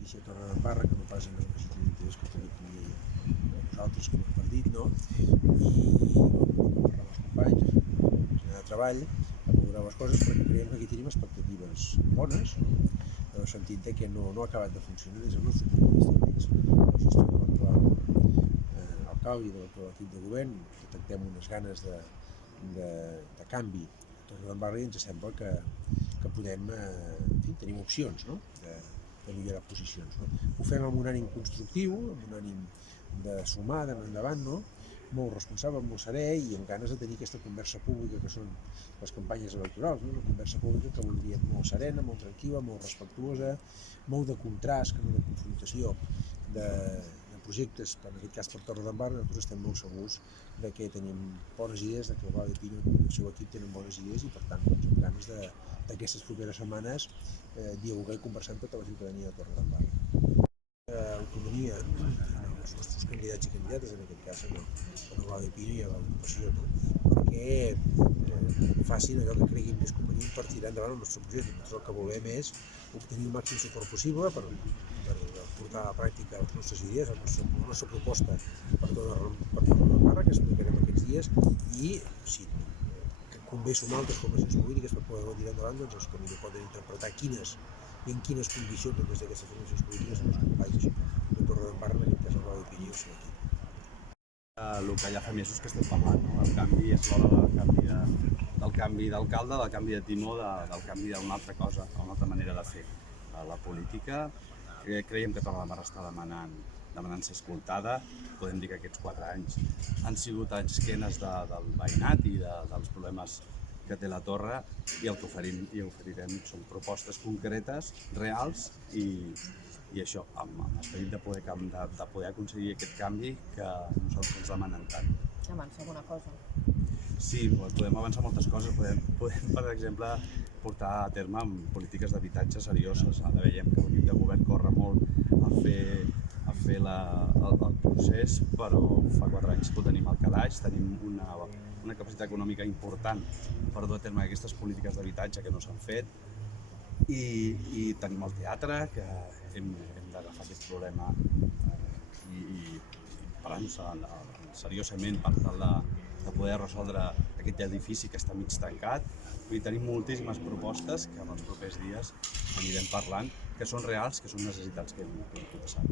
justícia a Torredembarra, que no pas en les iniciatives que també tenim nosaltres com a partit, no? I parlar amb els companys, de treball, a valorar les coses, perquè creiem que aquí tenim expectatives bones, en el sentit que no ha acabat de funcionar des del nostre punt de vista. La gestió de l'actual alcalde i de l'actual equip de govern, detectem unes ganes de canvi a Torredembarra i ens sembla que podem, en fi, tenim opcions, no? de millorar posicions. No? Ho fem amb un ànim constructiu, amb un ànim de sumar, d'anar endavant, no? Molt responsable, molt serè i amb ganes de tenir aquesta conversa pública que són les campanyes electorals, no? Una conversa pública que voldríem molt serena, molt tranquil·la, molt respectuosa, molt de contrast, que no de confrontació de projectes, en aquest cas per Torredembarra. Nosaltres estem molt segurs de que tenim bones idees, de que el Val de Pino i el seu equip tenen bones idees i per tant amb ganes d'aquestes properes setmanes dialogar i conversar amb tota la ciutadania de Torredembarra. Autonomia als nostres candidats i candidates, en aquest cas en el Val de Pino i a l'agrupació, no? Perquè facin allò que creguin més convenient per tirar endavant el nostre projecte. Nosaltres el que volem és obtenir el màxim suport possible per portar a la pràctica les nostres idees, la nostra proposta per Torredembarra, que explicarem aquests dies, i si convé sumar altres formacions polítiques per poder tirar endavant, doncs els que millor poden interpretar quines i en quines condicions des d'aquestes formacions polítiques els companys de Torredembarra, en aquest cas el Val de Pino i el seu equip. El que ja fa mesos que estem parlant, no? El canvi és l'hora del canvi d'alcalde, del canvi de timó, del canvi d'una altra cosa, una altra manera de fer la política. Creiem que Torredembarra està demanant ser escoltada. Podem dir que aquests 4 anys han sigut a esquenes del veïnat i dels problemes que té la torre, i el que oferim i oferirem són propostes concretes, reals i això, amb l'esperit de poder aconseguir aquest canvi que nosaltres ens demanen tant. Avança alguna cosa? Sí, podem avançar moltes coses. Podem, per exemple, portar a terme polítiques d'habitatge serioses. Ara veiem que l'equip de govern corre molt a fer el procés, però fa 4 anys que ho tenim al calaix, tenim una capacitat econòmica important per dur a terme aquestes polítiques d'habitatge que no s'han fet, i tenim el teatre, que hem d'agafar aquest problema i parar-nos seriosament per tal de poder resoldre aquest edifici que està mig tancat. I tenim moltíssimes propostes que en els propers dies anirem parlant, que són reals, que són necessitats que hem passat.